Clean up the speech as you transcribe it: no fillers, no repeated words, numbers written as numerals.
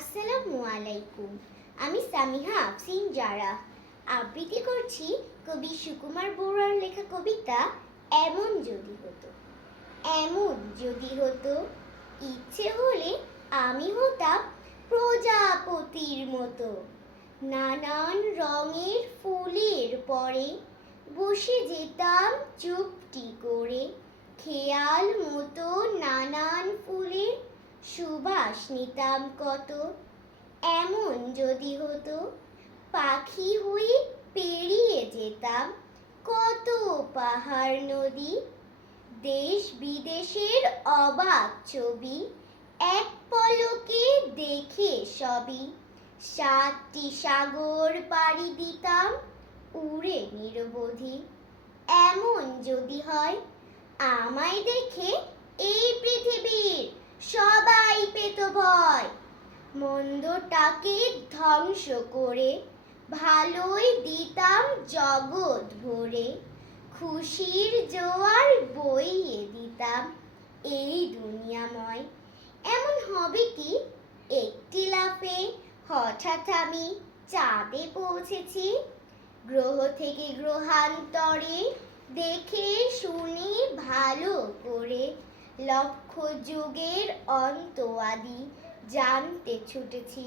আসসালামু আলাইকুম। আমি সামিহা আফসিন জারা আবৃত্তি করছি কবি সুকুমার বড়ুয়ার লেখা কবিতা এমন যদি হতো। এমন যদি হতো, ইচ্ছে হলে আমি হতাম প্রজাপতির মতো। নানান রঙের ফুলের পরে বসে যেতাম চুপটি করে। খেয়াল মতো নানান ফুলের সুবাস নিতাম কত। এমন যদি হতো, পাখি হয়ে পেরিয়ে যেতাম কত পাহাড় নদী। দেশ বিদেশের অবাক ছবি এক পলকে দেখে সবই। 7টি সাগর পাড়ি দিতাম উড়ে নিরবধি। এমন যদি হয়, আমায় দেখে এই পৃথিবীর সবাই পেত ভয়। মন্দটাকে ধ্বংস করে ভালোই দিতাম জগৎ ভরে। খুশির জোয়ার বইয়ে দিতাম এই দুনিয়াময়। এমন হবে কি, একটি লাফে হঠাৎ আমি চাঁদে পৌঁছেছি। গ্রহ থেকে গ্রহান্তরে দেখে শুনে ভালো করে লক্ষ যুগের অন্ত আদি জানতে ছুটেছি।